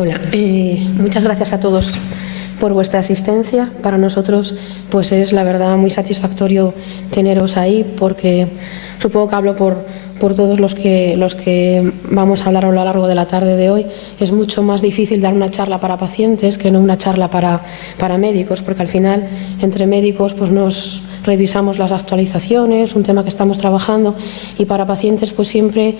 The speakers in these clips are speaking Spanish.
Hola, muchas gracias a todos por vuestra asistencia. Para nosotros pues es la verdad muy satisfactorio teneros ahí, porque supongo que hablo por todos los que vamos a hablar a lo largo de la tarde de hoy. Es mucho más difícil dar una charla para pacientes que no una charla para médicos, porque al final entre médicos pues nos revisamos las actualizaciones, un tema que estamos trabajando, y para pacientes pues siempre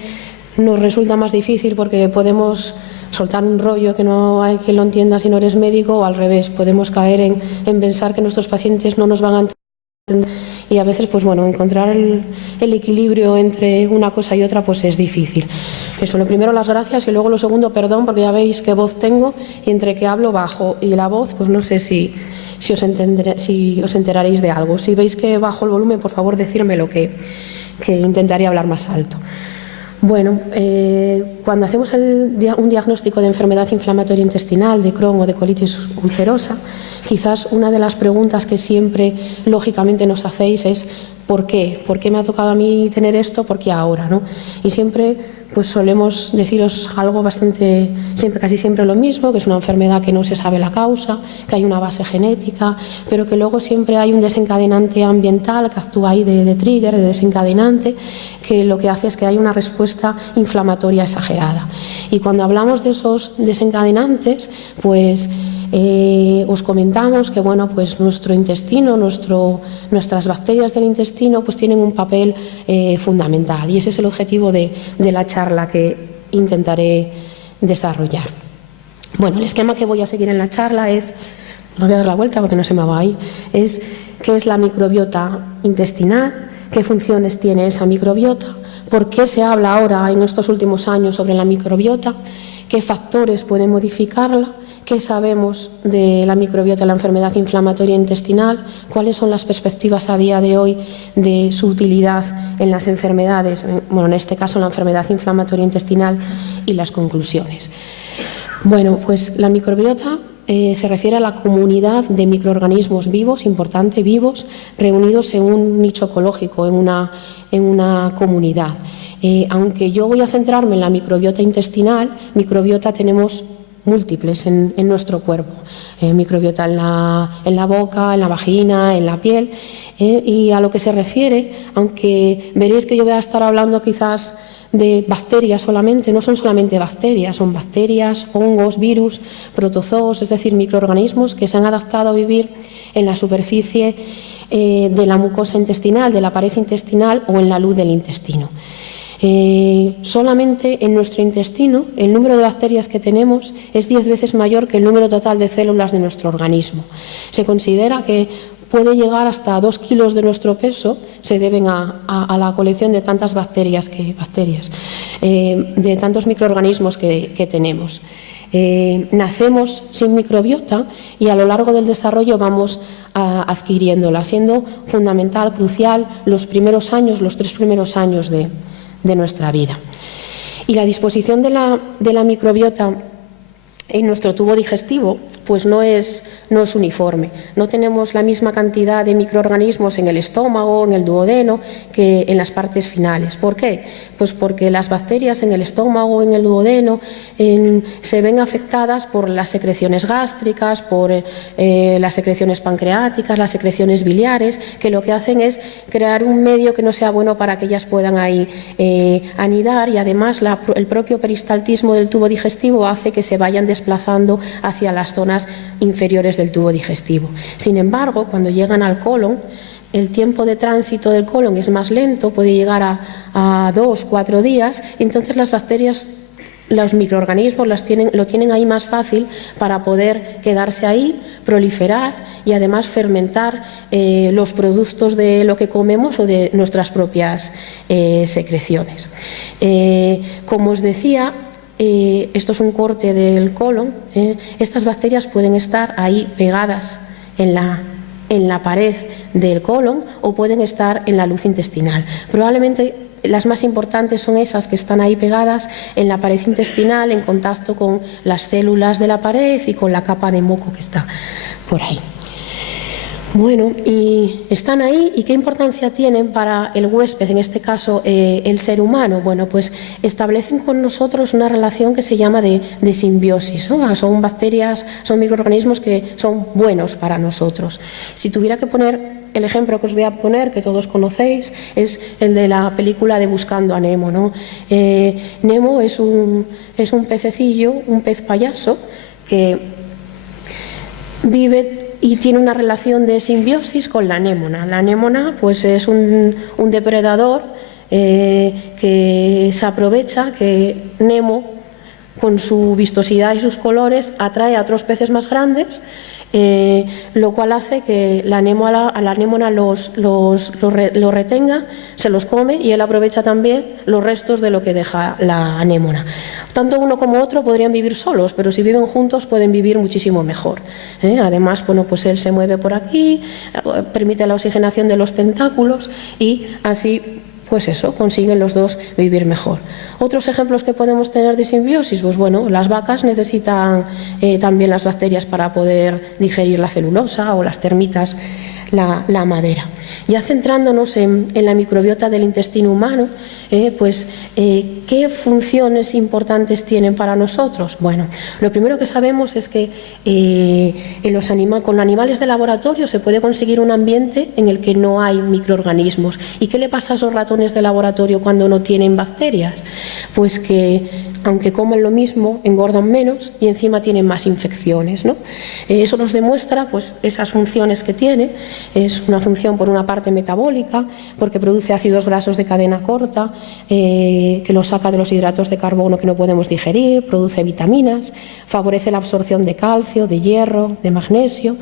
nos resulta más difícil porque podemos soltar un rollo que no hay quien lo entienda si no eres médico, o al revés, podemos caer en pensar que nuestros pacientes no nos van a entender, y a veces pues bueno, encontrar el equilibrio entre una cosa y otra pues es difícil. Eso, lo primero, las gracias, y luego lo segundo, perdón, porque ya veis qué voz tengo, y entre que hablo bajo y la voz pues no sé si os enteraréis de algo. Si veis que bajo el volumen, por favor decírmelo, que intentaré hablar más alto. Bueno, cuando hacemos un diagnóstico de enfermedad inflamatoria intestinal, de Crohn o de colitis ulcerosa, quizás una de las preguntas que siempre lógicamente nos hacéis es ¿por qué? ¿Por qué me ha tocado a mí tener esto? ¿Por qué ahora? ¿No? Y siempre pues solemos deciros algo casi siempre lo mismo, que es una enfermedad que no se sabe la causa, que hay una base genética, pero que luego siempre hay un desencadenante ambiental que actúa ahí de trigger, de desencadenante, que lo que hace es que hay una respuesta inflamatoria exagerada. Y cuando hablamos de esos desencadenantes, pues os comentamos que bueno, pues nuestro intestino, nuestras bacterias del intestino pues tienen un papel fundamental, y ese es el objetivo de la charla que intentaré desarrollar. Bueno, el esquema que voy a seguir en la charla es, no voy a dar la vuelta porque no se me va a ir, es qué es la microbiota intestinal, qué funciones tiene esa microbiota, por qué se habla ahora en estos últimos años sobre la microbiota, qué factores pueden modificarla, qué sabemos de la microbiota de la enfermedad inflamatoria intestinal, cuáles son las perspectivas a día de hoy de su utilidad en las enfermedades, bueno, en este caso la enfermedad inflamatoria intestinal, y las conclusiones. Bueno, pues la microbiota se refiere a la comunidad de microorganismos vivos, importante, vivos, reunidos en un nicho ecológico, en una comunidad. Aunque yo voy a centrarme en la microbiota intestinal, microbiota tenemos múltiples en nuestro cuerpo, microbiota en la boca, en la vagina, en la piel, y a lo que se refiere, aunque veréis que yo voy a estar hablando quizás de bacterias solamente, no son solamente bacterias, son bacterias, hongos, virus, protozoos, es decir, microorganismos que se han adaptado a vivir en la superficie de la mucosa intestinal, de la pared intestinal o en la luz del intestino. Solamente en nuestro intestino el número de bacterias que tenemos es 10 veces mayor que el número total de células de nuestro organismo. Se considera que puede llegar hasta 2 kilos de nuestro peso, se deben a la colección de tantas bacterias, de tantos microorganismos que tenemos. Nacemos sin microbiota y a lo largo del desarrollo vamos adquiriéndola, siendo fundamental, crucial, los 3 primeros años de nuestra vida. Y la disposición de la microbiota en nuestro tubo digestivo pues no es uniforme. No tenemos la misma cantidad de microorganismos en el estómago, en el duodeno, que en las partes finales. ¿Por qué? Pues porque las bacterias en el estómago, en el duodeno, se ven afectadas por las secreciones gástricas, por las secreciones pancreáticas, las secreciones biliares, que lo que hacen es crear un medio que no sea bueno para que ellas puedan ahí anidar, y además el propio peristaltismo del tubo digestivo hace que se vayan desplazando hacia las zonas inferiores del tubo digestivo. Sin embargo, cuando llegan al colon, el tiempo de tránsito del colon es más lento, puede llegar a 2 o 4 días, y entonces las bacterias, los microorganismos lo tienen ahí más fácil para poder quedarse ahí, proliferar y además fermentar los productos de lo que comemos o de nuestras propias secreciones. Como os decía, esto es un corte del colon. Estas bacterias pueden estar ahí pegadas en la pared del colon o pueden estar en la luz intestinal. Probablemente las más importantes son esas que están ahí pegadas en la pared intestinal, en contacto con las células de la pared y con la capa de moco que está por ahí. Bueno, y están ahí, ¿y qué importancia tienen para el huésped, en este caso el ser humano? Bueno, pues establecen con nosotros una relación que se llama de simbiosis, ¿no? Son bacterias, son microorganismos que son buenos para nosotros. Si tuviera que poner el ejemplo que os voy a poner, que todos conocéis, es el de la película de Buscando a Nemo, ¿no? Nemo es un pececillo, un pez payaso, que vive y tiene una relación de simbiosis con la anémona. La anémona pues es un depredador que se aprovecha que Nemo, con su vistosidad y sus colores, atrae a otros peces más grandes, lo cual hace que la anémona los retenga, se los come, y él aprovecha también los restos de lo que deja la anémona. Tanto uno como otro podrían vivir solos, pero si viven juntos pueden vivir muchísimo mejor. Además, bueno, pues él se mueve por aquí, permite la oxigenación de los tentáculos y así, pues eso, consiguen los dos vivir mejor. Otros ejemplos que podemos tener de simbiosis, pues bueno, las vacas necesitan también las bacterias para poder digerir la celulosa, o las termitas la madera. Ya centrándonos en la microbiota del intestino humano, ¿qué funciones importantes tienen para nosotros? Bueno, lo primero que sabemos es que con animales de laboratorio se puede conseguir un ambiente en el que no hay microorganismos. ¿Y qué le pasa a esos ratones de laboratorio cuando no tienen bacterias? Pues que, aunque comen lo mismo, engordan menos y encima tienen más infecciones, ¿no? Eso nos demuestra pues esas funciones que tiene. Es una función, por una parte, metabólica, porque produce ácidos grasos de cadena corta, que los saca de los hidratos de carbono que no podemos digerir, produce vitaminas, favorece la absorción de calcio, de hierro, de magnesio,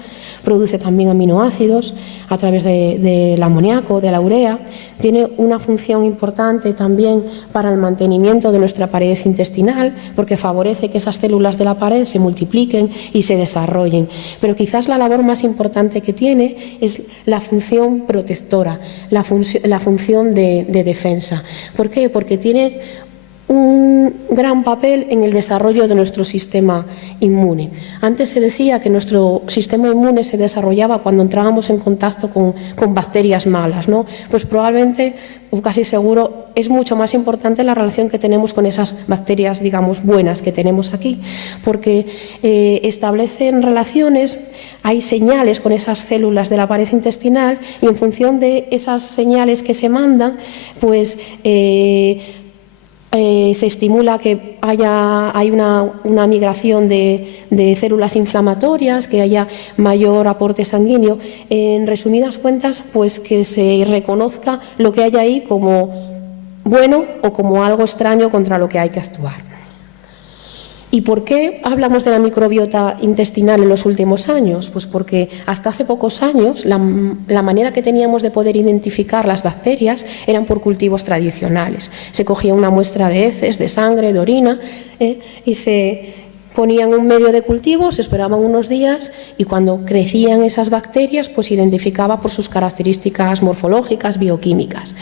produce también aminoácidos a través del amoníaco, de la urea. Tiene una función importante también para el mantenimiento de nuestra pared intestinal, porque favorece que esas células de la pared se multipliquen y se desarrollen. Pero quizás la labor más importante que tiene es la función protectora, la función de defensa. ¿Por qué? Porque tiene un gran papel en el desarrollo de nuestro sistema inmune. Antes se decía que nuestro sistema inmune se desarrollaba cuando entrábamos en contacto con bacterias malas, ¿no? Pues probablemente, o casi seguro, es mucho más importante la relación que tenemos con esas bacterias, digamos, buenas que tenemos aquí, porque establecen relaciones, hay señales con esas células de la pared intestinal, y en función de esas señales que se mandan, pues se estimula que hay una migración de células inflamatorias, que haya mayor aporte sanguíneo. En resumidas cuentas, pues que se reconozca lo que hay ahí como bueno o como algo extraño contra lo que hay que actuar. ¿Y por qué hablamos de la microbiota intestinal en los últimos años? Pues porque hasta hace pocos años la manera que teníamos de poder identificar las bacterias eran por cultivos tradicionales. Se cogía una muestra de heces, de sangre, de orina, y se ponían un medio de cultivo, se esperaban unos días, y cuando crecían esas bacterias, pues se identificaba por sus características morfológicas, bioquímicas.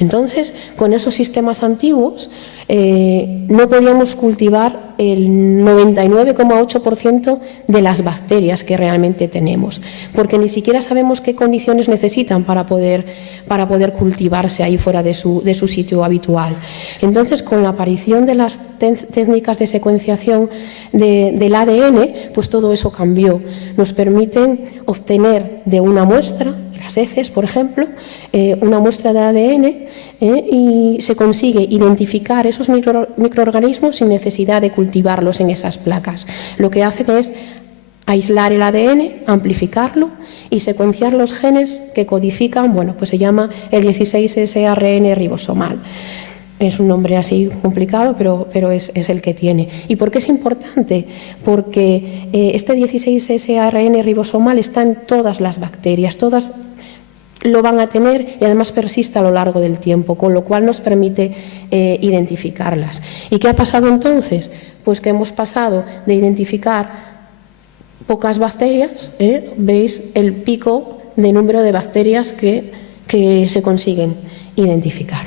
Entonces, con esos sistemas antiguos no podíamos cultivar el 99,8% de las bacterias que realmente tenemos, porque ni siquiera sabemos qué condiciones necesitan para poder cultivarse ahí fuera de su sitio habitual. Entonces, con la aparición de las técnicas de secuenciación del ADN, pues todo eso cambió. Nos permiten obtener de una muestra, las heces, por ejemplo, una muestra de ADN, y se consigue identificar esos microorganismos sin necesidad de cultivarlos en esas placas. Lo que hacen es aislar el ADN, amplificarlo y secuenciar los genes que codifican, bueno, pues se llama el 16S-ARN ribosomal. Es un nombre así complicado, pero es el que tiene. ¿Y por qué es importante? Porque este 16S-ARN ribosomal está en todas las bacterias, todas lo van a tener, y además persiste a lo largo del tiempo, con lo cual nos permite identificarlas. ¿Y qué ha pasado entonces? Pues que hemos pasado de identificar pocas bacterias, veis el pico de número de bacterias que se consiguen identificar.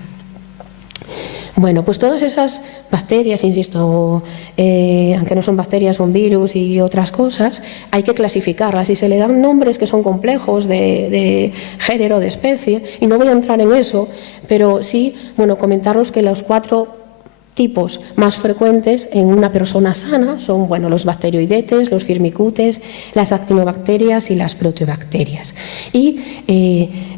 Bueno, pues todas esas bacterias, insisto, aunque no son bacterias, son virus y otras cosas, hay que clasificarlas y se le dan nombres que son complejos de género, de especie, y no voy a entrar en eso, pero sí, bueno, comentaros que los 4 tipos más frecuentes en una persona sana son, bueno, los bacteroidetes, los firmicutes, las actinobacterias y las proteobacterias. Y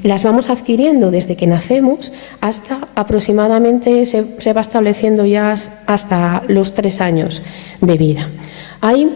las vamos adquiriendo desde que nacemos hasta aproximadamente, se va estableciendo ya hasta los 3 años de vida. Hay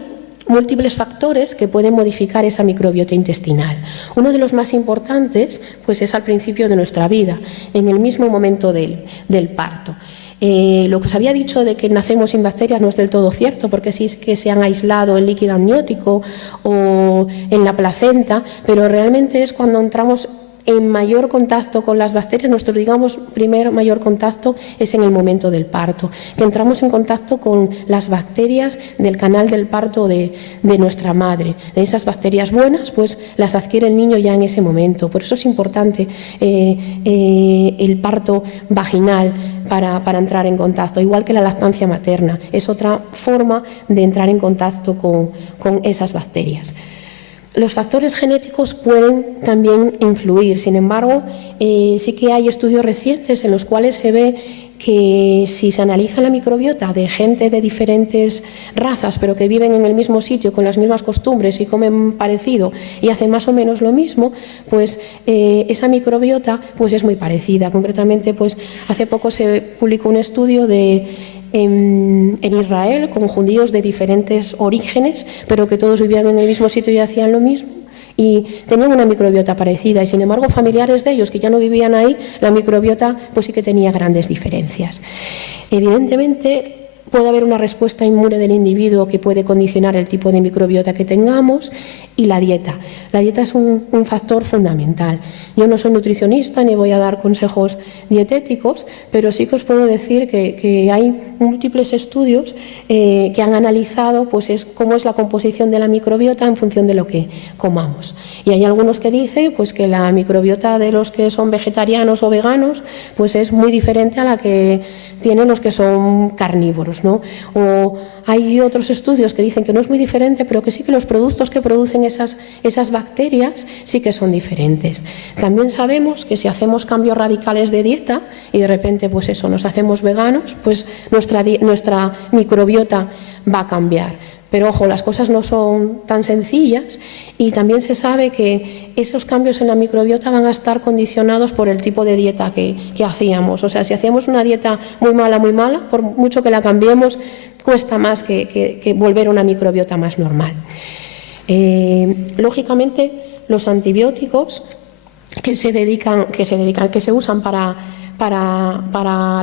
múltiples factores que pueden modificar esa microbiota intestinal. Uno de los más importantes, pues, es al principio de nuestra vida, en el mismo momento del parto. Lo que os había dicho de que nacemos sin bacterias no es del todo cierto, porque sí es que se han aislado en líquido amniótico o en la placenta, pero realmente es cuando entramos en mayor contacto con las bacterias. Nuestro, digamos, primer mayor contacto es en el momento del parto, que entramos en contacto con las bacterias del canal del parto de nuestra madre. De esas bacterias buenas, pues las adquiere el niño ya en ese momento. Por eso es importante el parto vaginal para entrar en contacto, igual que la lactancia materna. Es otra forma de entrar en contacto con esas bacterias. Los factores genéticos pueden también influir, sin embargo, sí que hay estudios recientes en los cuales se ve que si se analiza la microbiota de gente de diferentes razas, pero que viven en el mismo sitio, con las mismas costumbres y comen parecido y hacen más o menos lo mismo, pues esa microbiota pues es muy parecida. Concretamente, pues hace poco se publicó un estudio en Israel con judíos de diferentes orígenes, pero que todos vivían en el mismo sitio y hacían lo mismo, y tenían una microbiota parecida, y sin embargo familiares de ellos que ya no vivían ahí, la microbiota pues sí que tenía grandes diferencias. Evidentemente puede haber una respuesta inmune del individuo que puede condicionar el tipo de microbiota que tengamos, y la dieta. La dieta es un factor fundamental. Yo no soy nutricionista ni voy a dar consejos dietéticos, pero sí que os puedo decir que hay múltiples estudios que han analizado pues cómo es la composición de la microbiota en función de lo que comamos. Y hay algunos que dicen pues que la microbiota de los que son vegetarianos o veganos pues es muy diferente a la que tienen los que son carnívoros, ¿no? O hay otros estudios que dicen que no es muy diferente, pero que sí que los productos que producen esas bacterias sí que son diferentes. También sabemos que si hacemos cambios radicales de dieta y de repente pues eso, nos hacemos veganos, pues nuestra microbiota va a cambiar. Pero ojo, las cosas no son tan sencillas, y también se sabe que esos cambios en la microbiota van a estar condicionados por el tipo de dieta que hacíamos. O sea, si hacíamos una dieta muy mala, por mucho que la cambiemos, cuesta más que volver a una microbiota más normal. Lógicamente, los antibióticos que se usan para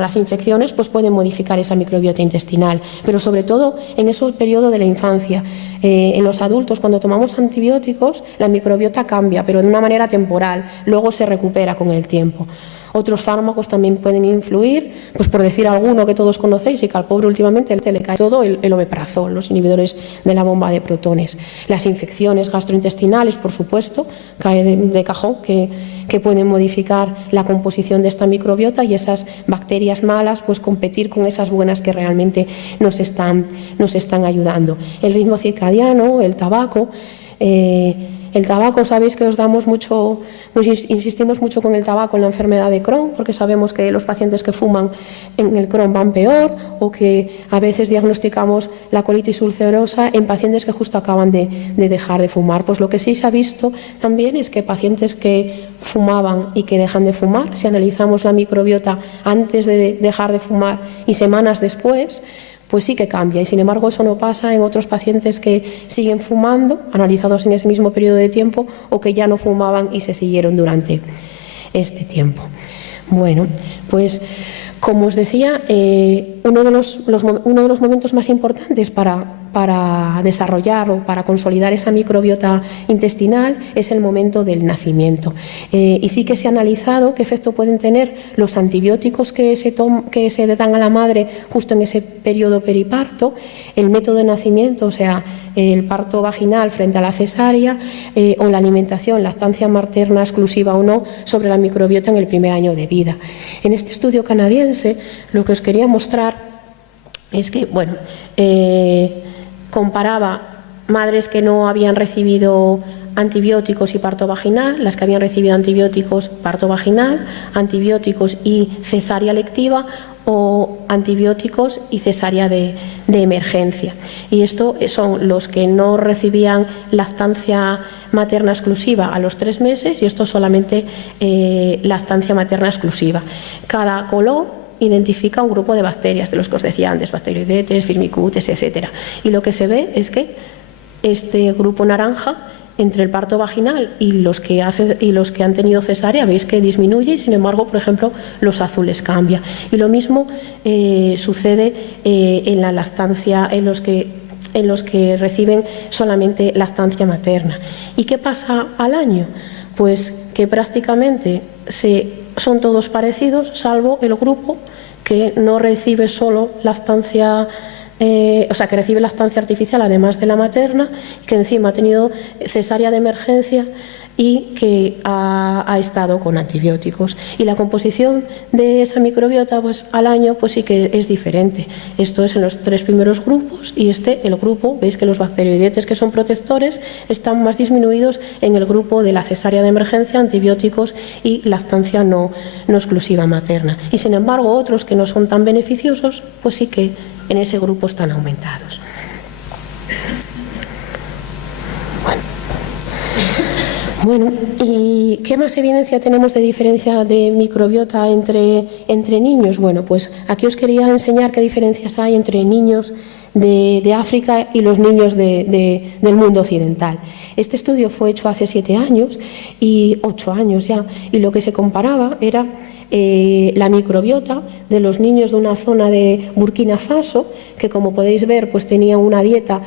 las infecciones pues pueden modificar esa microbiota intestinal, pero sobre todo en ese periodo de la infancia. En los adultos, cuando tomamos antibióticos, la microbiota cambia, pero de una manera temporal, luego se recupera con el tiempo. Otros fármacos también pueden influir, pues por decir alguno que todos conocéis y que al pobre últimamente le cae todo, el omeprazol, los inhibidores de la bomba de protones. Las infecciones gastrointestinales, por supuesto, cae de cajón, que pueden modificar la composición de esta microbiota, y esas bacterias malas pues competir con esas buenas que realmente nos están ayudando. El ritmo circadiano, el tabaco. El tabaco, sabéis que insistimos mucho con el tabaco en la enfermedad de Crohn, porque sabemos que los pacientes que fuman en el Crohn van peor, o que a veces diagnosticamos la colitis ulcerosa en pacientes que justo acaban de dejar de fumar. Pues lo que sí se ha visto también es que pacientes que fumaban y que dejan de fumar, si analizamos la microbiota antes de dejar de fumar y semanas después, pues sí que cambia, y sin embargo eso no pasa en otros pacientes que siguen fumando, analizados en ese mismo periodo de tiempo, o que ya no fumaban y se siguieron durante este tiempo. Bueno, pues como os decía, uno de los momentos más importantes para desarrollar o para consolidar esa microbiota intestinal es el momento del nacimiento. Y sí que se ha analizado qué efecto pueden tener los antibióticos que se dan a la madre justo en ese periodo periparto, el método de nacimiento, o sea, el parto vaginal frente a la cesárea, o la alimentación, lactancia materna exclusiva o no, sobre la microbiota en el primer año de vida. En este estudio canadiense, lo que os quería mostrar es que, bueno, comparaba madres que no habían recibido antibióticos y parto vaginal, las que habían recibido antibióticos, parto vaginal, antibióticos y cesárea lectiva, o antibióticos y cesárea de emergencia. Y esto son los que no recibían lactancia materna exclusiva a los 3 meses y esto solamente lactancia materna exclusiva. Cada color identifica un grupo de bacterias, de los que os decía antes, Bacteroidetes, Firmicutes, etc. Y lo que se ve es que este grupo naranja, entre el parto vaginal y los que han tenido cesárea, veis que disminuye y sin embargo, por ejemplo, los azules cambia. Y lo mismo sucede en la lactancia, en los que reciben solamente lactancia materna. ¿Y qué pasa al año? Pues que prácticamente son todos parecidos, salvo el grupo que no recibe solo lactancia que recibe lactancia artificial además de la materna, que encima ha tenido cesárea de emergencia y que ha estado con antibióticos. Y la composición de esa microbiota pues al año pues sí que es diferente. Esto es en los 3 primeros grupos y el grupo, veis que los bacteroidetes que son protectores están más disminuidos en el grupo de la cesárea de emergencia, antibióticos y lactancia no exclusiva materna. Y sin embargo otros que no son tan beneficiosos pues sí que en ese grupo están aumentados. Bueno, ¿y qué más evidencia tenemos de diferencia de microbiota entre niños? Bueno, pues aquí os quería enseñar qué diferencias hay entre niños de África y los niños del mundo occidental. Este estudio fue hecho hace 7 años y 8 años ya, y lo que se comparaba era la microbiota de los niños de una zona de Burkina Faso, que como podéis ver pues tenían una dieta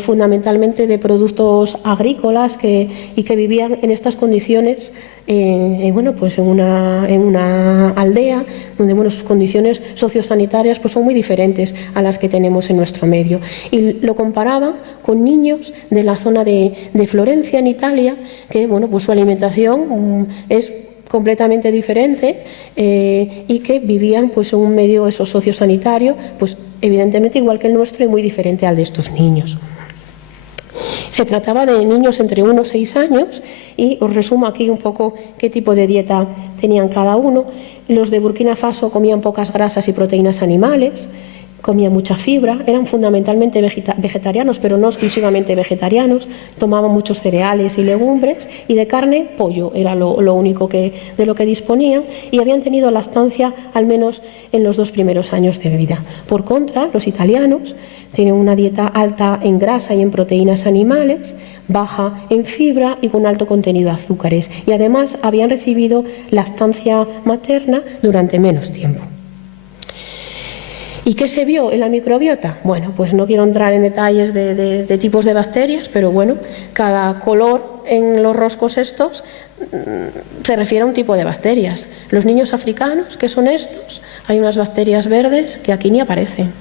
fundamentalmente de productos agrícolas y que vivían en estas condiciones en una aldea donde sus condiciones sociosanitarias pues son muy diferentes a las que tenemos en nuestro medio. Y lo comparaban con niños de la zona de Florencia, en Italia, que pues su alimentación es completamente diferente y que vivían pues en un medio sociosanitario pues evidentemente igual que el nuestro y muy diferente al de estos niños. Se trataba de niños entre 1 y 6 años y os resumo aquí un poco qué tipo de dieta tenían cada uno. Los de Burkina Faso comían pocas grasas y proteínas animales, comían mucha fibra, eran fundamentalmente vegetarianos, pero no exclusivamente vegetarianos, tomaban muchos cereales y legumbres, y de carne, pollo, era lo único de lo que disponían, y habían tenido lactancia al menos en los 2 primeros años de vida. Por contra, los italianos tienen una dieta alta en grasa y en proteínas animales, baja en fibra y con alto contenido de azúcares, y además habían recibido lactancia materna durante menos tiempo. ¿Y qué se vio en la microbiota? Bueno, pues no quiero entrar en detalles de tipos de bacterias, pero bueno, cada color en los roscos estos se refiere a un tipo de bacterias. Los niños africanos, ¿qué son estos? Hay unas bacterias verdes que aquí ni aparecen.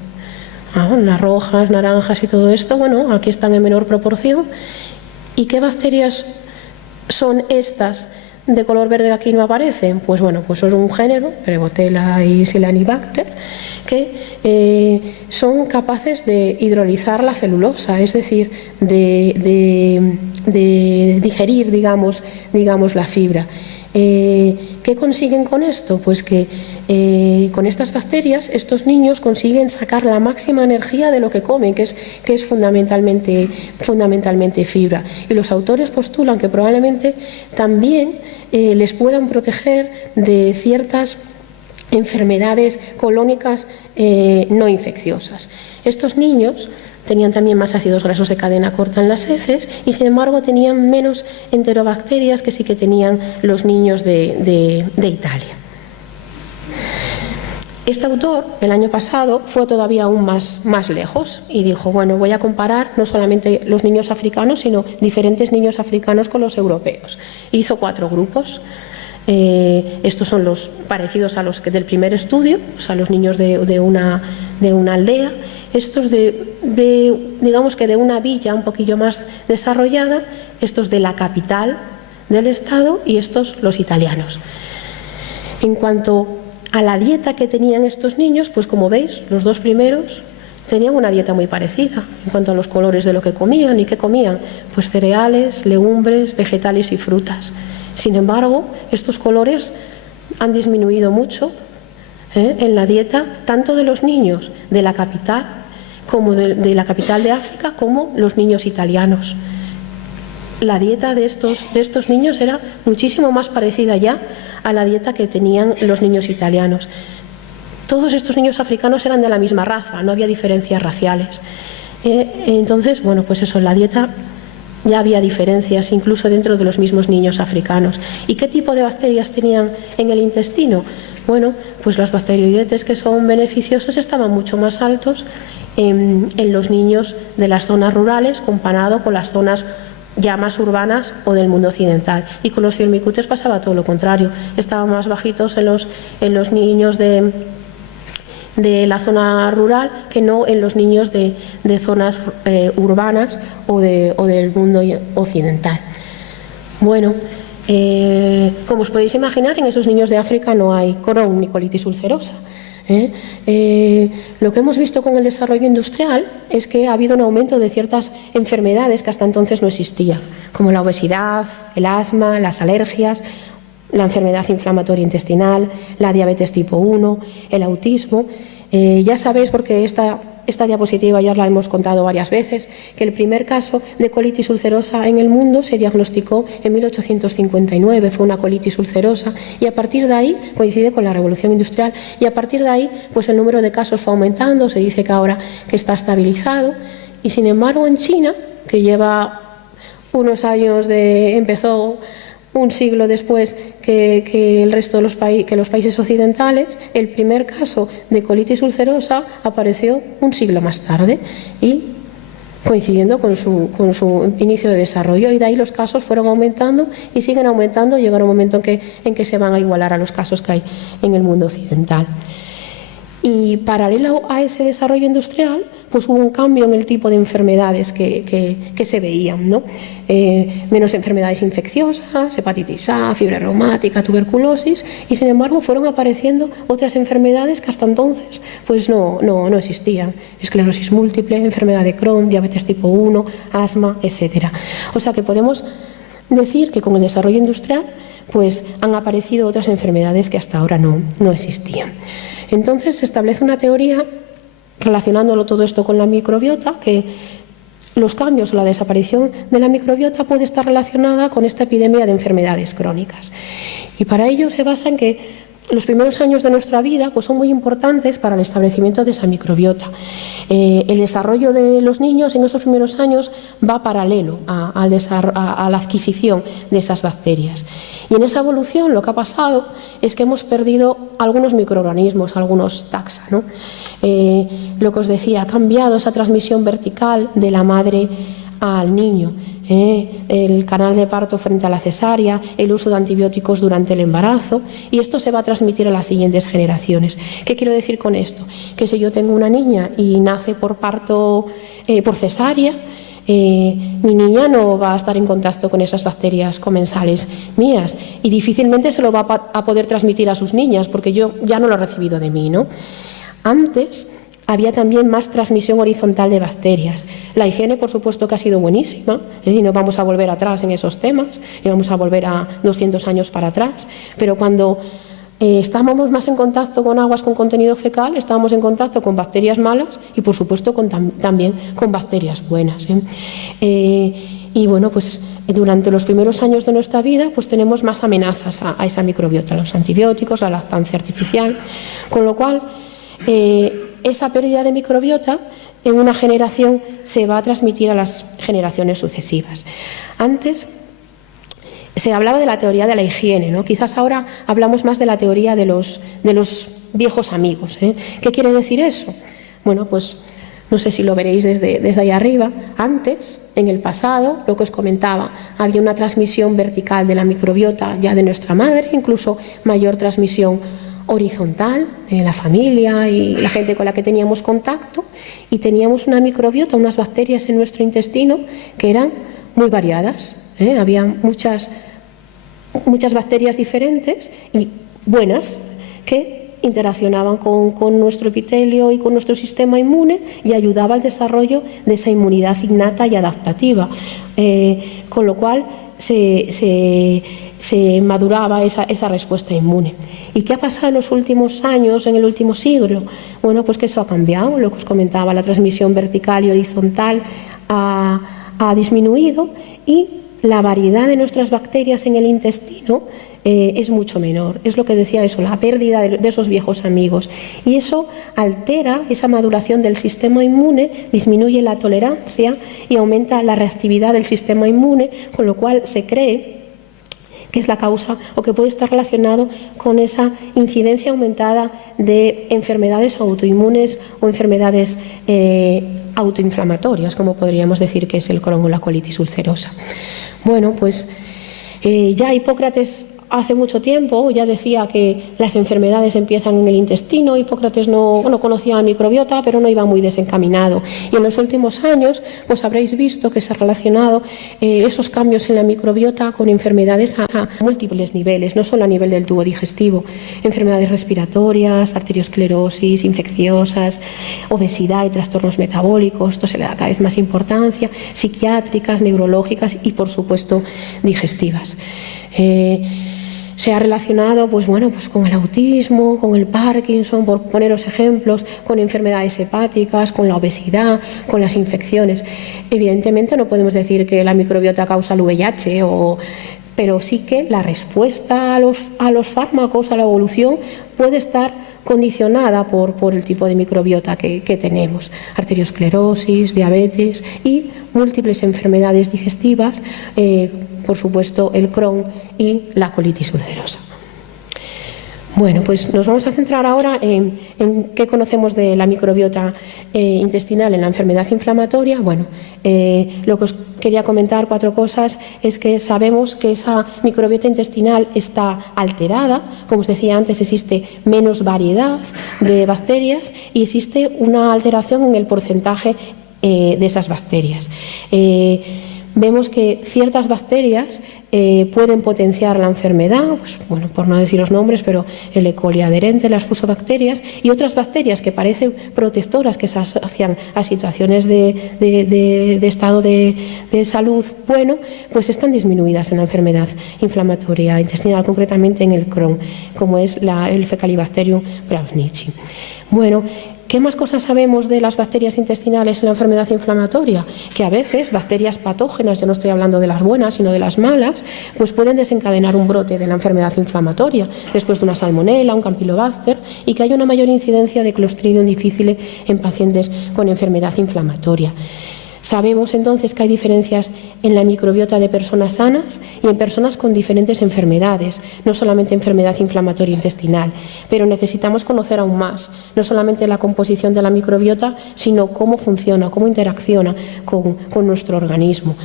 Las rojas, naranjas y todo esto, bueno, aquí están en menor proporción. ¿Y qué bacterias son estas de color verde que aquí no aparecen? Pues bueno, pues son un género, Prebotella y Silanibacter, que son capaces de hidrolizar la celulosa, es decir, de digerir, digamos, la fibra. ¿Qué consiguen con esto? Pues que con estas bacterias estos niños consiguen sacar la máxima energía de lo que comen, que es fundamentalmente fibra. Y los autores postulan que probablemente también les puedan proteger de ciertas enfermedades colónicas no infecciosas. Estos niños tenían también más ácidos grasos de cadena corta en las heces y sin embargo tenían menos enterobacterias que sí que tenían los niños de Italia. Este autor, el año pasado, fue todavía aún más lejos y dijo, bueno, voy a comparar no solamente los niños africanos, sino diferentes niños africanos con los europeos. Hizo 4 grupos. Estos son los parecidos a los del primer estudio, o sea, los niños de una aldea. Estos digamos que de una villa un poquillo más desarrollada, estos de la capital del estado y estos los italianos. En cuanto a la dieta que tenían estos niños, pues como veis, los 2 primeros tenían una dieta muy parecida en cuanto a los colores de lo que comían. ¿Y qué comían? Pues cereales, legumbres, vegetales y frutas. Sin embargo, estos colores han disminuido mucho en la dieta, tanto de los niños de la capital, como de la capital de África, como los niños italianos. La dieta de estos niños era muchísimo más parecida ya a la dieta que tenían los niños italianos. Todos estos niños africanos eran de la misma raza, no había diferencias raciales. Entonces, bueno, pues eso, en la dieta ya había diferencias, incluso dentro de los mismos niños africanos. ¿Y qué tipo de bacterias tenían en el intestino? Bueno, pues los bacteroidetes que son beneficiosos estaban mucho más altos en los niños de las zonas rurales comparado con las zonas ya más urbanas o del mundo occidental. Y con los firmicutes pasaba todo lo contrario, estaban más bajitos en los niños de la zona rural que no en los niños de zonas urbanas o del mundo occidental. Bueno, como os podéis imaginar, en esos niños de África no hay Crohn ni colitis ulcerosa. Lo que hemos visto con el desarrollo industrial es que ha habido un aumento de ciertas enfermedades que hasta entonces no existían, como la obesidad, el asma, las alergias, la enfermedad inflamatoria intestinal, la diabetes tipo 1, el autismo. Ya sabéis, porque esta diapositiva ya la hemos contado varias veces, que el primer caso de colitis ulcerosa en el mundo se diagnosticó en 1859, fue una colitis ulcerosa, y a partir de ahí, coincide con la revolución industrial, y a partir de ahí pues el número de casos fue aumentando, se dice que ahora que está estabilizado, y sin embargo en China, que lleva unos años empezó un siglo después que el resto de los países occidentales, el primer caso de colitis ulcerosa apareció un siglo más tarde y coincidiendo con su inicio de desarrollo, y de ahí los casos fueron aumentando y siguen aumentando, llegará un momento en que se van a igualar a los casos que hay en el mundo occidental. Y paralelo a ese desarrollo industrial, pues hubo un cambio en el tipo de enfermedades que se veían, ¿no? Menos enfermedades infecciosas, hepatitis A, fiebre reumática, tuberculosis, y sin embargo fueron apareciendo otras enfermedades que hasta entonces pues no existían: esclerosis múltiple, enfermedad de Crohn, diabetes tipo 1, asma, etcétera. O sea que podemos decir que con el desarrollo industrial pues han aparecido otras enfermedades que hasta ahora no existían. Entonces se establece una teoría relacionándolo todo esto con la microbiota, que los cambios o la desaparición de la microbiota puede estar relacionada con esta epidemia de enfermedades crónicas. Y para ello se basa en que los primeros años de nuestra vida pues son muy importantes para el establecimiento de esa microbiota. El desarrollo de los niños en esos primeros años va paralelo a la adquisición de esas bacterias. Y en esa evolución lo que ha pasado es que hemos perdido algunos microorganismos, algunos taxa, ¿no? Lo que os decía, ha cambiado esa transmisión vertical de la madre al niño, el canal de parto frente a la cesárea, el uso de antibióticos durante el embarazo, y esto se va a transmitir a las siguientes generaciones. ¿Qué quiero decir con esto? Que si yo tengo una niña y nace por parto por cesárea, mi niña no va a estar en contacto con esas bacterias comensales mías y difícilmente se lo va a poder transmitir a sus niñas, porque yo ya no lo he recibido de mí, ¿no? Antes había también más transmisión horizontal de bacterias. La higiene, por supuesto, que ha sido buenísima, y no vamos a volver atrás en esos temas, y vamos a volver a 200 años para atrás, pero cuando estábamos más en contacto con aguas con contenido fecal, estábamos en contacto con bacterias malas y, por supuesto, también con bacterias buenas. Y bueno, pues durante los primeros años de nuestra vida pues tenemos más amenazas a esa microbiota, los antibióticos, la lactancia artificial, con lo cual esa pérdida de microbiota en una generación se va a transmitir a las generaciones sucesivas. Antes se hablaba de la teoría de la higiene, ¿no? Quizás ahora hablamos más de la teoría de los viejos amigos, ¿eh? ¿Qué quiere decir eso? Bueno, pues no sé si lo veréis desde ahí arriba. Antes, en el pasado, lo que os comentaba, había una transmisión vertical de la microbiota ya de nuestra madre, incluso mayor transmisión horizontal de la familia y la gente con la que teníamos contacto, y teníamos una microbiota, unas bacterias en nuestro intestino que eran muy variadas, ¿eh? Había muchas bacterias diferentes y buenas que interaccionaban con nuestro epitelio y con nuestro sistema inmune y ayudaba al desarrollo de esa inmunidad innata y adaptativa, con lo cual se maduraba esa respuesta inmune. ¿Y qué ha pasado en los últimos años, en el último siglo? Bueno, pues que eso ha cambiado, lo que os comentaba, la transmisión vertical y horizontal ha disminuido y la variedad de nuestras bacterias en el intestino es mucho menor. Es lo que decía eso, la pérdida de esos viejos amigos. Y eso altera esa maduración del sistema inmune, disminuye la tolerancia y aumenta la reactividad del sistema inmune, con lo cual se cree que es la causa o que puede estar relacionado con esa incidencia aumentada de enfermedades autoinmunes o enfermedades autoinflamatorias, como podríamos decir que es el Crohn o la colitis ulcerosa. Bueno, pues ya Hipócrates hace mucho tiempo ya decía que las enfermedades empiezan en el intestino. Hipócrates no conocía la microbiota, pero no iba muy desencaminado. Y en los últimos años, pues habréis visto que se ha relacionado esos cambios en la microbiota con enfermedades a múltiples niveles, no solo a nivel del tubo digestivo, enfermedades respiratorias, arteriosclerosis, infecciosas, obesidad y trastornos metabólicos, esto se le da cada vez más importancia, psiquiátricas, neurológicas y, por supuesto, digestivas. Se ha relacionado pues con el autismo, con el Parkinson, por poneros ejemplos, con enfermedades hepáticas, con la obesidad, con las infecciones. Evidentemente no podemos decir que la microbiota causa el VIH, pero sí que la respuesta a los fármacos, a la evolución, puede estar condicionada por el tipo de microbiota que tenemos. Arteriosclerosis, diabetes y múltiples enfermedades digestivas, por supuesto el Crohn y la colitis ulcerosa. Bueno, pues nos vamos a centrar ahora en qué conocemos de la microbiota intestinal en la enfermedad inflamatoria. Bueno, lo que os quería comentar, 4 cosas, es que sabemos que esa microbiota intestinal está alterada. Como os decía antes, existe menos variedad de bacterias y existe una alteración en el porcentaje de esas bacterias. Vemos que ciertas bacterias pueden potenciar la enfermedad, pues, por no decir los nombres, pero el E. coli adherente, las fusobacterias, y otras bacterias que parecen protectoras, que se asocian a situaciones de estado de salud bueno, pues están disminuidas en la enfermedad inflamatoria intestinal, concretamente en el Crohn, como es el Fecalibacterium pneumoniae. Bueno, ¿qué más cosas sabemos de las bacterias intestinales en la enfermedad inflamatoria? Que a veces bacterias patógenas, yo no estoy hablando de las buenas, sino de las malas, pues pueden desencadenar un brote de la enfermedad inflamatoria después de una salmonela, un campylobacter, y que haya una mayor incidencia de Clostridium difficile en pacientes con enfermedad inflamatoria. Sabemos entonces que hay diferencias en la microbiota de personas sanas y en personas con diferentes enfermedades, no solamente enfermedad inflamatoria intestinal, pero necesitamos conocer aún más, no solamente la composición de la microbiota, sino cómo funciona, cómo interacciona con nuestro organismo.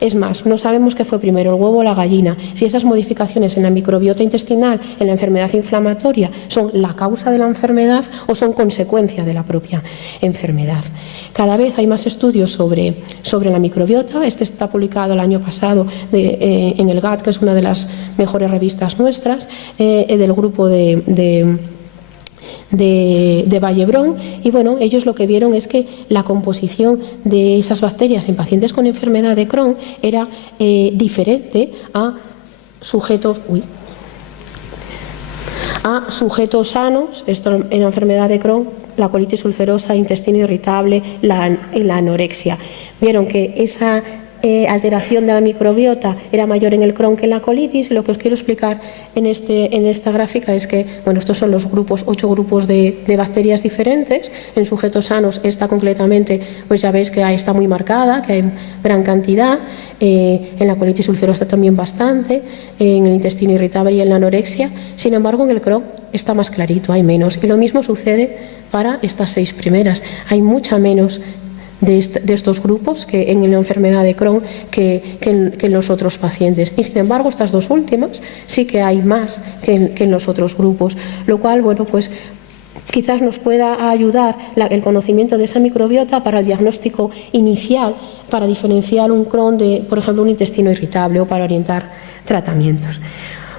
Es más, no sabemos qué fue primero, el huevo o la gallina, si esas modificaciones en la microbiota intestinal, en la enfermedad inflamatoria, son la causa de la enfermedad o son consecuencia de la propia enfermedad. Cada vez hay más estudios sobre la microbiota. Este está publicado el año pasado en el GAT, que es una de las mejores revistas nuestras, del grupo de Vallebrón, y bueno, ellos lo que vieron es que la composición de esas bacterias en pacientes con enfermedad de Crohn era diferente a sujetos sanos. Esto en la enfermedad de Crohn, la colitis ulcerosa, intestino irritable, la anorexia. Vieron que alteración de la microbiota era mayor en el Crohn que en la colitis. Lo que os quiero explicar en esta gráfica es que, bueno, estos son los grupos, 8 grupos de bacterias diferentes. En sujetos sanos, esta concretamente, pues ya veis que está muy marcada, que hay gran cantidad. En la colitis ulcerosa también bastante, en el intestino irritable y en la anorexia. Sin embargo, en el Crohn está más clarito, hay menos. Y lo mismo sucede para estas 6 primeras. Hay mucha menos de estos grupos que en la enfermedad de Crohn que en los otros pacientes. Y sin embargo, estas 2 últimas sí que hay más que en los otros grupos. Lo cual, bueno, pues quizás nos pueda ayudar el conocimiento de esa microbiota para el diagnóstico inicial, para diferenciar un Crohn de, por ejemplo, un intestino irritable o para orientar tratamientos.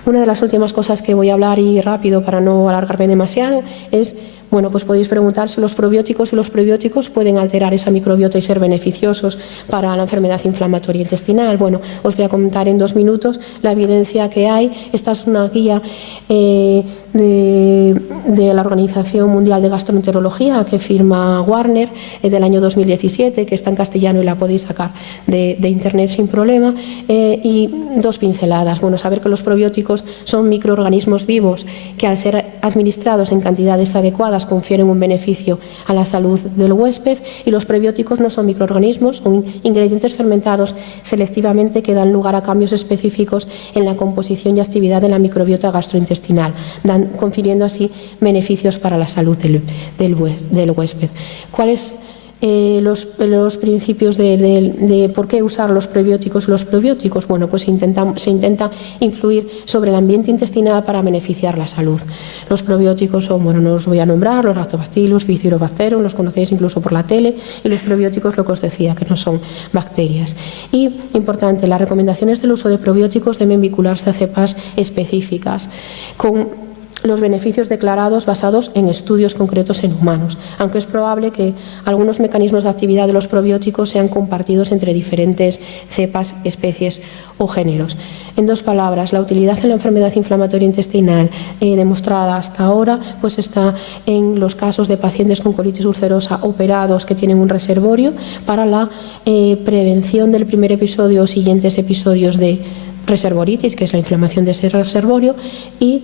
Una de las últimas cosas que voy a hablar, y rápido para no alargarme demasiado, es, bueno, pues podéis preguntar si los probióticos y los prebióticos pueden alterar esa microbiota y ser beneficiosos para la enfermedad inflamatoria intestinal. Bueno, os voy a comentar en 2 minutos la evidencia que hay. Esta es una guía de la Organización Mundial de Gastroenterología que firma Warner del año 2017, que está en castellano y la podéis sacar de internet sin problema. Y 2 pinceladas. Bueno, saber que los probióticos son microorganismos vivos que, al ser administrados en cantidades adecuadas, confieren un beneficio a la salud del huésped, y los prebióticos no son microorganismos, son ingredientes fermentados selectivamente que dan lugar a cambios específicos en la composición y actividad de la microbiota gastrointestinal, confiriendo así beneficios para la salud del huésped. ¿Cuáles los principios de por qué usar los prebióticos? Los probióticos, bueno, pues se intenta influir sobre el ambiente intestinal para beneficiar la salud. Los probióticos son, bueno, no los voy a nombrar, los Lactobacillus, Bifidobacterium, los conocéis incluso por la tele, y los prebióticos, lo que os decía, que no son bacterias. Y, importante, las recomendaciones del uso de probióticos deben vincularse a cepas específicas, con los beneficios declarados basados en estudios concretos en humanos, aunque es probable que algunos mecanismos de actividad de los probióticos sean compartidos entre diferentes cepas, especies o géneros. En 2 palabras, la utilidad en la enfermedad inflamatoria intestinal demostrada hasta ahora, pues está en los casos de pacientes con colitis ulcerosa operados que tienen un reservorio, para la prevención del primer episodio o siguientes episodios de reservoritis, que es la inflamación de ese reservorio, y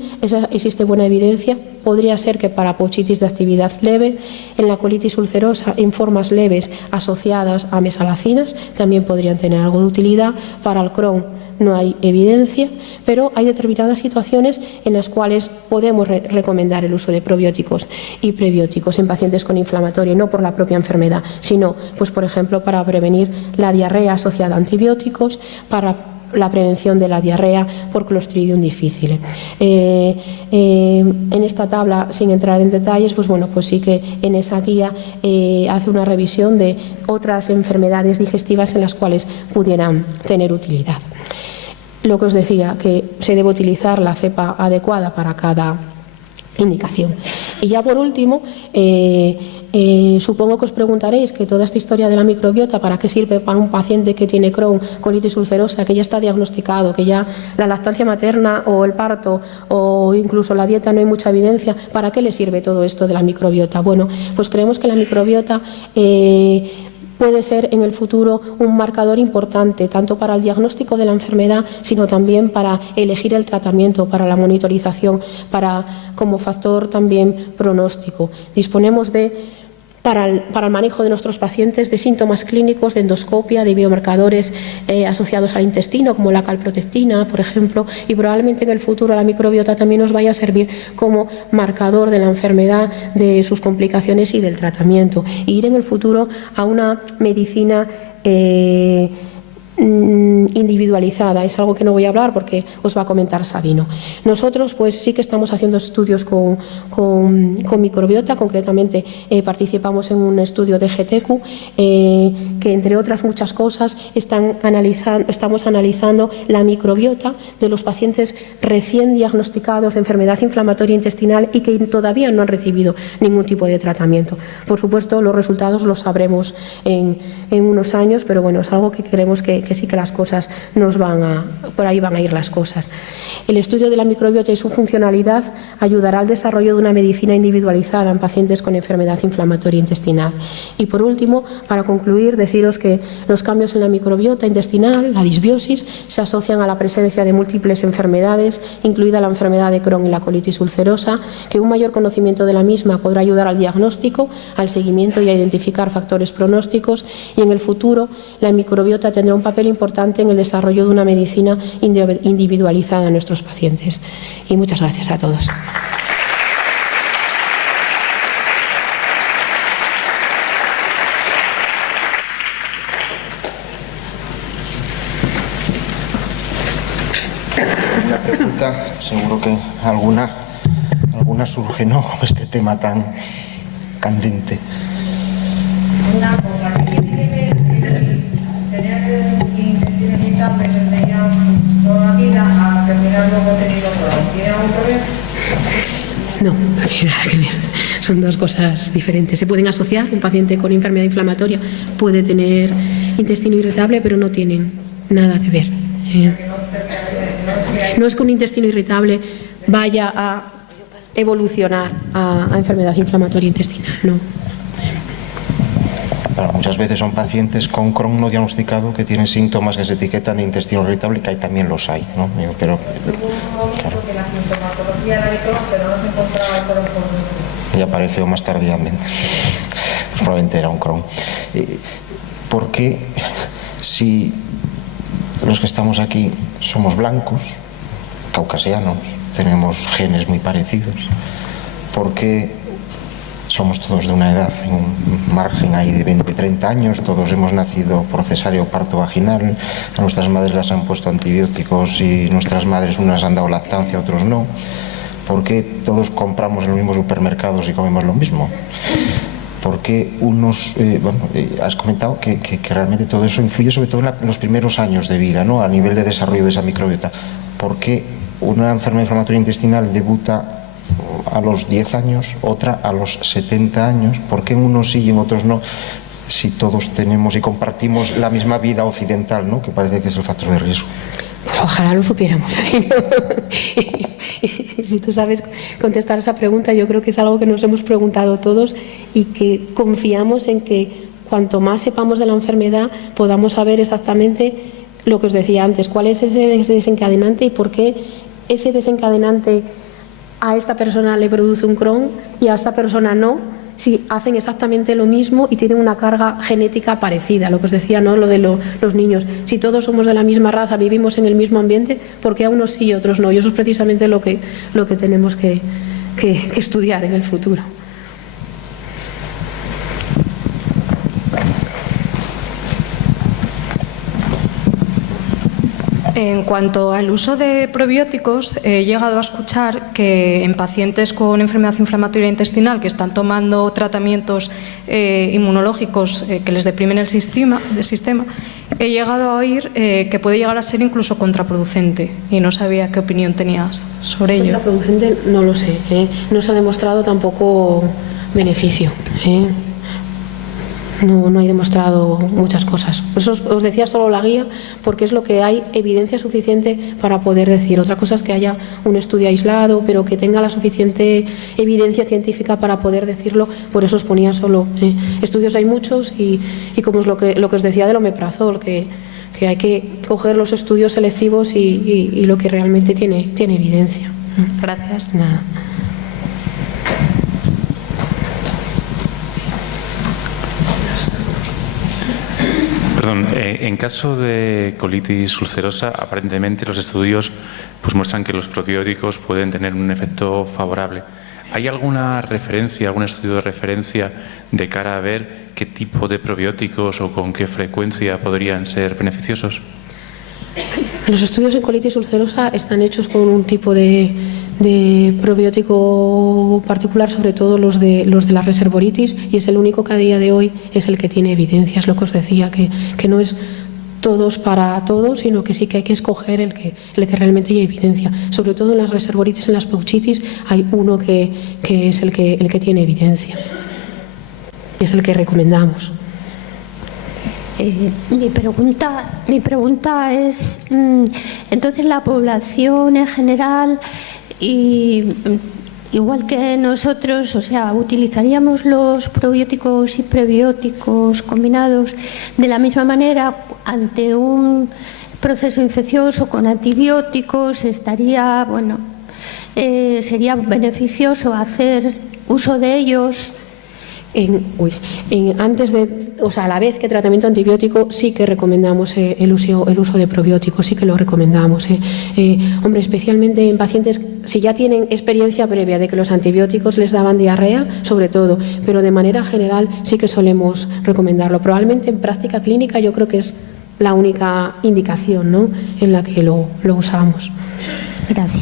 existe buena evidencia. Podría ser que para pouchitis de actividad leve, en la colitis ulcerosa en formas leves asociadas a mesalacinas, también podrían tener algo de utilidad. Para el Crohn no hay evidencia, pero hay determinadas situaciones en las cuales podemos recomendar el uso de probióticos y prebióticos en pacientes con inflamatoria, no por la propia enfermedad, sino, pues, por ejemplo, para prevenir la diarrea asociada a antibióticos, para la prevención de la diarrea por Clostridium difficile. En esta tabla, sin entrar en detalles, pues bueno, pues sí que en esa guía hace una revisión de otras enfermedades digestivas en las cuales pudieran tener utilidad. Lo que os decía, que se debe utilizar la cepa adecuada para cada indicación. Y ya por último, supongo que os preguntaréis que toda esta historia de la microbiota, ¿para qué sirve para un paciente que tiene Crohn, colitis ulcerosa, que ya está diagnosticado, que ya la lactancia materna o el parto o incluso la dieta no hay mucha evidencia? ¿Para qué le sirve todo esto de la microbiota? Bueno, pues creemos que la microbiota puede ser en el futuro un marcador importante, tanto para el diagnóstico de la enfermedad, sino también para elegir el tratamiento, para la monitorización, como factor también pronóstico. Disponemos para el manejo de nuestros pacientes de síntomas clínicos, de endoscopia, de biomarcadores asociados al intestino, como la calprotectina, por ejemplo, y probablemente en el futuro la microbiota también nos vaya a servir como marcador de la enfermedad, de sus complicaciones y del tratamiento. E ir en el futuro a una medicina individualizada. Es algo que no voy a hablar porque os va a comentar Sabino. Nosotros pues sí que estamos haciendo estudios con microbiota. Concretamente participamos en un estudio de GTQ que, entre otras muchas cosas, estamos analizando la microbiota de los pacientes recién diagnosticados de enfermedad inflamatoria intestinal y que todavía no han recibido ningún tipo de tratamiento. Por supuesto, los resultados los sabremos en unos años, pero bueno, es algo que creemos que sí que las cosas quizás por ahí van a ir las cosas. El estudio de la microbiota y su funcionalidad ayudará al desarrollo de una medicina individualizada en pacientes con enfermedad inflamatoria intestinal. Y por último, para concluir, deciros que los cambios en la microbiota intestinal, la disbiosis, se asocian a la presencia de múltiples enfermedades, incluida la enfermedad de Crohn y la colitis ulcerosa, que un mayor conocimiento de la misma podrá ayudar al diagnóstico, al seguimiento y a identificar factores pronósticos, y en el futuro la microbiota tendrá un papel importante en el desarrollo de una medicina individualizada en nuestros pacientes. Y muchas gracias a todos. Una pregunta, seguro que alguna surge, ¿no?, con este tema tan candente. Una cosa, que tiene que ver tener intestino irritable desde ya toda la vida a terminar luego teniendo Crohn. ¿Tiene algo que ver? No, no tiene nada que ver. Son dos cosas diferentes. Se pueden asociar. Un paciente con enfermedad inflamatoria puede tener intestino irritable, pero no tienen nada que ver. No es que un intestino irritable vaya a evolucionar a enfermedad inflamatoria intestinal, no. Claro, muchas veces son pacientes con Crohn no diagnosticado que tienen síntomas que se etiquetan de intestino irritable, y que ahí también los hay, ¿no? Pero hubo un momento que la sintomatología era de Crohn, pero no se encontraba el Crohn por dentro. ya apareció más tardíamente. Probablemente era un Crohn. ¿Por qué, si los que estamos aquí somos blancos, caucasianos, tenemos genes muy parecidos, por qué somos todos de una edad, en un margen ahí de 20-30 años, todos hemos nacido por cesárea o parto vaginal, a nuestras madres las han puesto antibióticos y nuestras madres unas han dado lactancia, otros no? ¿Por qué todos compramos en los mismos supermercados y comemos lo mismo? ¿Por qué unos, has comentado que realmente todo eso influye sobre todo en los primeros años de vida, ¿no?, a nivel de desarrollo de esa microbiota? ¿Por qué una enfermedad inflamatoria intestinal debuta a los 10 años, otra a los 70 años? ¿Por qué en unos sí y en otros no? Si todos tenemos y compartimos la misma vida occidental, ¿no?, que parece que es el factor de riesgo. Pues ojalá lo supiéramos. Si tú sabes contestar esa pregunta, yo creo que es algo que nos hemos preguntado todos y que confiamos en que cuanto más sepamos de la enfermedad podamos saber exactamente lo que os decía antes, cuál es ese desencadenante y por qué ese desencadenante a esta persona le produce un Crohn y a esta persona no, si hacen exactamente lo mismo y tienen una carga genética parecida. Lo que os decía, ¿no?, lo de los niños. Si todos somos de la misma raza, vivimos en el mismo ambiente, ¿por qué a unos sí y a otros no? Y eso es precisamente lo que tenemos que estudiar en el futuro. En cuanto al uso de probióticos, he llegado a escuchar que en pacientes con enfermedad inflamatoria intestinal que están tomando tratamientos inmunológicos que les deprimen el sistema, he llegado a oír que puede llegar a ser incluso contraproducente, y no sabía qué opinión tenías sobre ello. Contraproducente no lo sé, no se ha demostrado tampoco beneficio. No hay demostrado muchas cosas. Por eso os decía solo la guía, porque es lo que hay evidencia suficiente para poder decir. Otra cosa es que haya un estudio aislado, pero que tenga la suficiente evidencia científica para poder decirlo. Por eso os ponía solo. Estudios hay muchos y como es lo que os decía del omeprazol, que hay que coger los estudios selectivos y lo que realmente tiene evidencia. Gracias. Nada. Perdón, en caso de colitis ulcerosa, aparentemente los estudios pues muestran que los probióticos pueden tener un efecto favorable. ¿Hay alguna referencia, algún estudio de referencia de cara a ver qué tipo de probióticos o con qué frecuencia podrían ser beneficiosos? Los estudios en colitis ulcerosa están hechos con un tipo de probiótico particular, sobre todo los de la reservoritis, y es el único que a día de hoy es el que tiene evidencia. Es lo que os decía, que no es todos para todos, sino que sí que hay que escoger el que realmente hay evidencia. Sobre todo en las reservoritis, en las pouchitis, hay uno que es el que tiene evidencia. Y es el que recomendamos. Mi pregunta es, entonces la población en general, igual que nosotros, o sea, utilizaríamos los probióticos y prebióticos combinados de la misma manera ante un proceso infeccioso con antibióticos, estaría, bueno, sería beneficioso hacer uso de ellos. Antes de, o sea, a la vez que tratamiento antibiótico sí que recomendamos el uso de probióticos, sí que lo recomendamos. Hombre, especialmente en pacientes si ya tienen experiencia previa de que los antibióticos les daban diarrea, sobre todo, pero de manera general sí que solemos recomendarlo. Probablemente en práctica clínica yo creo que es la única indicación, ¿no?, en la que lo usamos. Gracias.